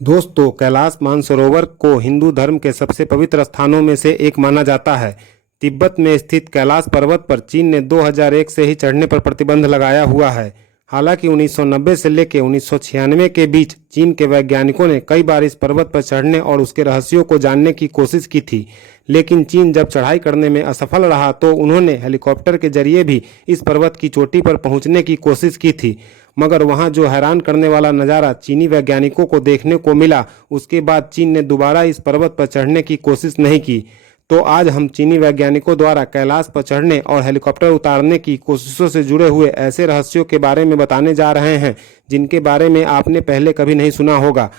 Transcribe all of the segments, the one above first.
दोस्तों, कैलाश मानसरोवर को हिंदू धर्म के सबसे पवित्र स्थानों में से एक माना जाता है। तिब्बत में स्थित कैलाश पर्वत पर चीन ने 2001 से ही चढ़ने पर प्रतिबंध लगाया हुआ है। हालांकि 1990 से लेकर 1996 के बीच चीन के वैज्ञानिकों ने कई बार इस पर्वत पर चढ़ने और उसके रहस्यों को जानने की कोशिश की थी, लेकिन चीन जब चढ़ाई करने में असफल रहा तो उन्होंने हेलीकॉप्टर के जरिए भी इस पर्वत की चोटी पर पहुंचने की कोशिश की थी। मगर वहां जो हैरान करने वाला नज़ारा चीनी वैज्ञानिकों को देखने को मिला, उसके बाद चीन ने दोबारा इस पर्वत पर चढ़ने की कोशिश नहीं की। तो आज हम चीनी वैज्ञानिकों द्वारा कैलाश पर चढ़ने और हेलीकॉप्टर उतारने की कोशिशों से जुड़े हुए ऐसे रहस्यों के बारे में बताने जा रहे हैं जिनके बारे में आपने पहले कभी नहीं सुना होगा।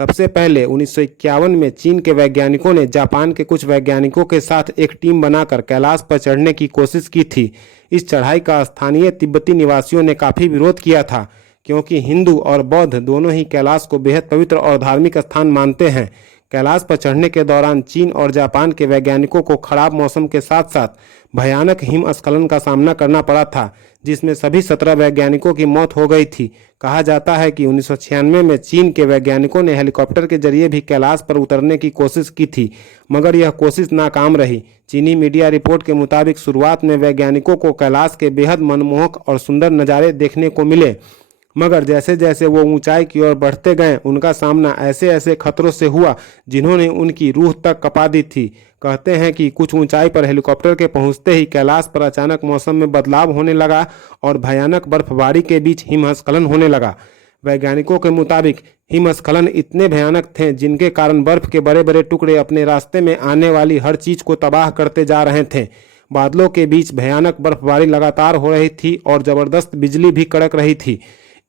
सबसे पहले 1951 में चीन के वैज्ञानिकों ने जापान के कुछ वैज्ञानिकों के साथ एक टीम बनाकर कैलाश पर चढ़ने की कोशिश की थी। इस चढ़ाई का स्थानीय तिब्बती निवासियों ने काफ़ी विरोध किया था, क्योंकि हिंदू और बौद्ध दोनों ही कैलाश को बेहद पवित्र और धार्मिक स्थान मानते हैं। कैलाश पर चढ़ने के दौरान चीन और जापान के वैज्ञानिकों को खराब मौसम के साथ साथ भयानक हिमस्खलन का सामना करना पड़ा था, जिसमें सभी 17 वैज्ञानिकों की मौत हो गई थी। कहा जाता है कि 1996 में चीन के वैज्ञानिकों ने हेलीकॉप्टर के जरिए भी कैलाश पर उतरने की कोशिश की थी, मगर यह कोशिश नाकाम रही। चीनी मीडिया रिपोर्ट के मुताबिक शुरुआत में वैज्ञानिकों को कैलाश के बेहद मनमोहक और सुंदर नज़ारे देखने को मिले, मगर जैसे जैसे वो ऊंचाई की ओर बढ़ते गए उनका सामना ऐसे ऐसे खतरों से हुआ जिन्होंने उनकी रूह तक कपा दी थी। कहते हैं कि कुछ ऊंचाई पर हेलीकॉप्टर के पहुंचते ही कैलाश पर अचानक मौसम में बदलाव होने लगा और भयानक बर्फबारी के बीच हिमस्खलन होने लगा। वैज्ञानिकों के मुताबिक हिमस्खलन इतने भयानक थे जिनके कारण बर्फ के बड़े बड़े टुकड़े अपने रास्ते में आने वाली हर चीज को तबाह करते जा रहे थे। बादलों के बीच भयानक बर्फबारी लगातार हो रही थी और जबरदस्त बिजली भी कड़क रही थी।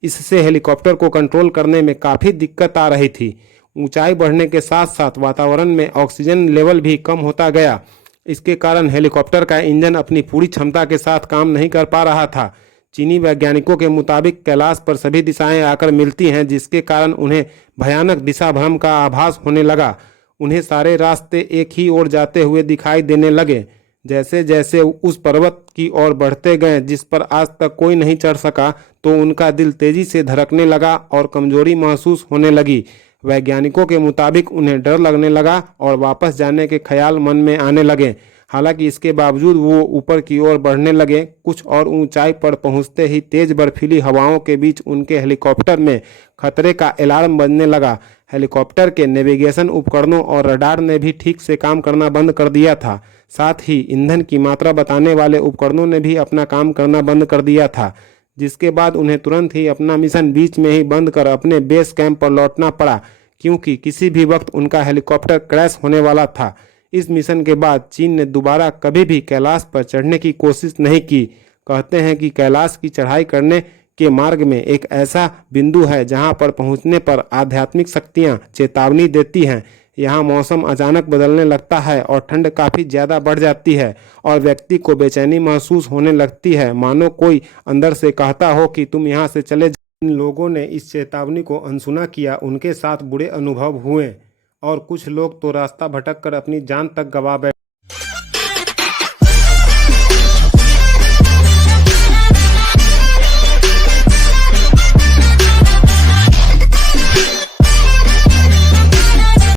इससे हेलीकॉप्टर को कंट्रोल करने में काफ़ी दिक्कत आ रही थी। ऊंचाई बढ़ने के साथ साथ वातावरण में ऑक्सीजन लेवल भी कम होता गया। इसके कारण हेलीकॉप्टर का इंजन अपनी पूरी क्षमता के साथ काम नहीं कर पा रहा था। चीनी वैज्ञानिकों के मुताबिक कैलाश पर सभी दिशाएं आकर मिलती हैं, जिसके कारण उन्हें भयानक दिशा भ्रम का आभास होने लगा। उन्हें सारे रास्ते एक ही ओर जाते हुए दिखाई देने लगे। जैसे जैसे उस पर्वत की ओर बढ़ते गए जिस पर आज तक कोई नहीं चढ़ सका, तो उनका दिल तेजी से धड़कने लगा और कमजोरी महसूस होने लगी। वैज्ञानिकों के मुताबिक उन्हें डर लगने लगा और वापस जाने के ख्याल मन में आने लगे। हालांकि इसके बावजूद वो ऊपर की ओर बढ़ने लगे। कुछ और ऊंचाई पर पहुंचते ही तेज बर्फीली हवाओं के बीच उनके हेलीकॉप्टर में खतरे का अलार्म बजने लगा। हेलीकॉप्टर के नेविगेशन उपकरणों और रडार ने भी ठीक से काम करना बंद कर दिया था। साथ ही ईंधन की मात्रा बताने वाले उपकरणों ने भी अपना काम करना बंद कर दिया था, जिसके बाद उन्हें तुरंत ही अपना मिशन बीच में ही बंद कर अपने बेस कैंप पर लौटना पड़ा, क्योंकि किसी भी वक्त उनका हेलीकॉप्टर क्रैश होने वाला था। इस मिशन के बाद चीन ने दोबारा कभी भी कैलाश पर चढ़ने की कोशिश नहीं की। कहते हैं कि कैलाश की चढ़ाई करने के मार्ग में एक ऐसा बिंदु है जहां पर पहुंचने पर आध्यात्मिक शक्तियां चेतावनी देती हैं। यहाँ मौसम अचानक बदलने लगता है और ठंड काफ़ी ज़्यादा बढ़ जाती है और व्यक्ति को बेचैनी महसूस होने लगती है, मानो कोई अंदर से कहता हो कि तुम यहाँ से चले जाओ। जिन लोगों ने इस चेतावनी को अनसुना किया उनके साथ बुरे अनुभव हुए और कुछ लोग तो रास्ता भटक कर अपनी जान तक गंवा बैठे।